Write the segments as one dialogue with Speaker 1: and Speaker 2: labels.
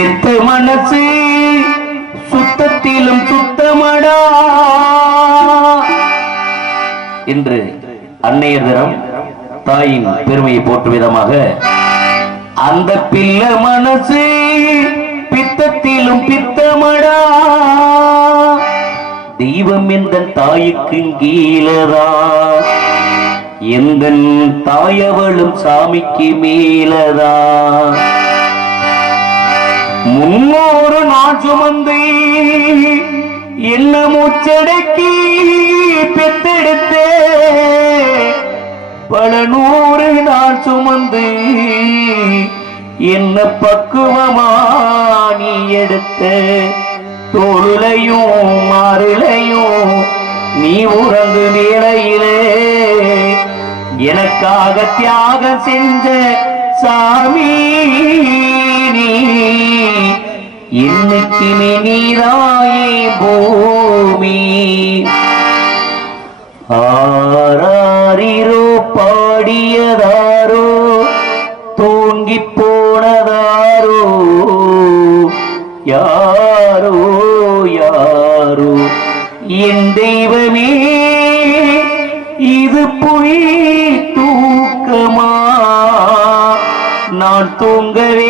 Speaker 1: பெத்த மனசு சுத்தத்திலும் சுத்தமடா. என்று அன்னையர் தினம் தாயின் பெருமையை போற்றும் விதமாக அந்த பிள்ளை மனசு பித்தத்திலும் பித்தமடா. தெய்வம் எந்த தாய்க்கு கீழதா? எந்த தாயவளும் சாமிக்கு மேலதா? முன்னோரு நான் சுமந்து என்ன மூச்சடக்கி பெத்தெடுத்தே பல நூறு நாள் சுமந்து என்ன பக்குவமா நீ எடுத்த தோளுலையும் மாறுலையும் நீ உறங்கு நிலையிலே எனக்காக தியாகம் செஞ்ச சாமி நீ இன்னைக்கு நீராயே பூமி. ஆராரிரோ பாடியதாரோ தூங்கி போனதாரோ யாரோ யாரோ. என் தெய்வமே இது பொய் தூக்கமா? நான் தூங்கவே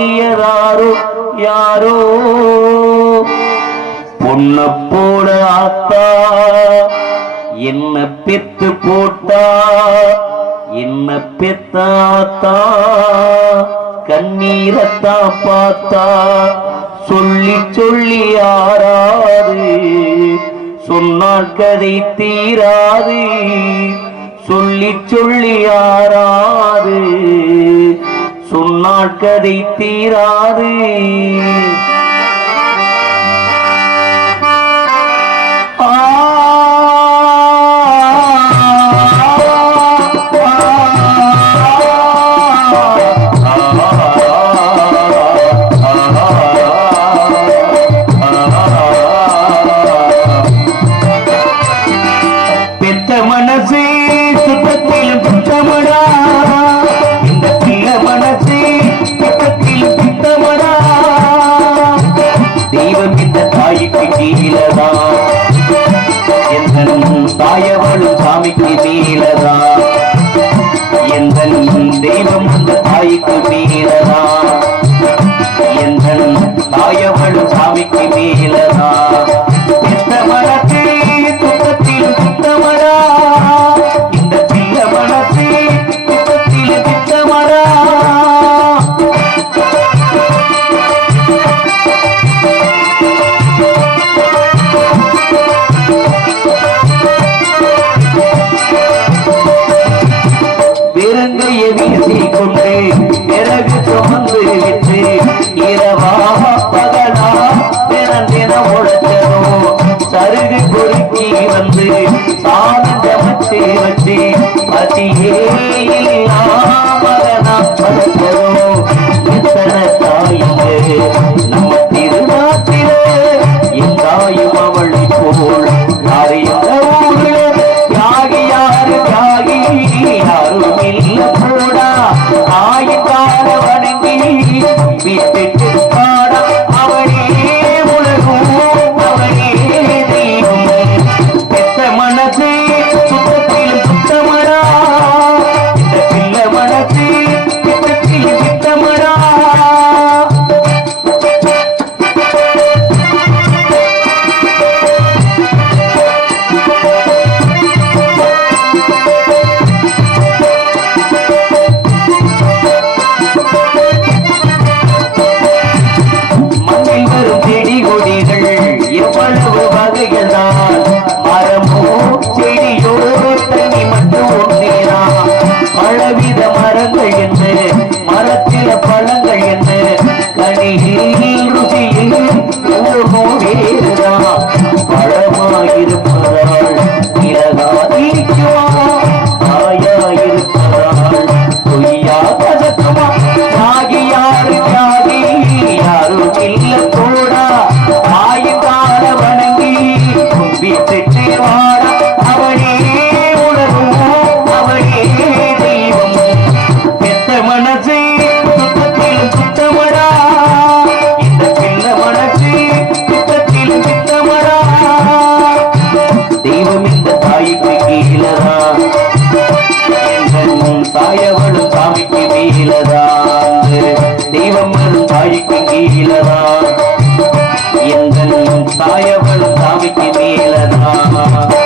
Speaker 1: பாடியதாரோ யாரோ? பொன்ன போட ஆத்தா என்ன பெத்து போட்டா என்ன பெத்தாத்தா கண்ணீரத்தா பார்த்தா சொல்லி சொல்லி ஆறாது சொன்னால் கதை தீராது சொல்லி சொல்லி ஆறாது. சொன்னால் கதை தீராது பெத்த மனசு சுத்தத்தில் குற்றமடா எந்தன் தாயவளும் சாமிக்கு மேலதா? எந்தன் தெய்வம் அந்த தாய்க்கு மேலதா? எந்தன் தாயவளும் சாமிக்கு மேலதா? வெறுங்கைய வீசி கொண்டு பிறகு சுமந்து விட்டு இரவா பகலா தினம் தினம் உழைச்சதும் சருகு பொறுக்கி வந்து சாதம் சமைச்சு வச்சு பசியே இல்லாமல நாம் படுத்ததும் எத்தனை vida é uma தாயவளும் சாமிக்கு மேலதான் தெய்வம்மனும் தாய்க்கு கீழதான் எங்கள் தாயவளும் சாமிக்கு மேலதான்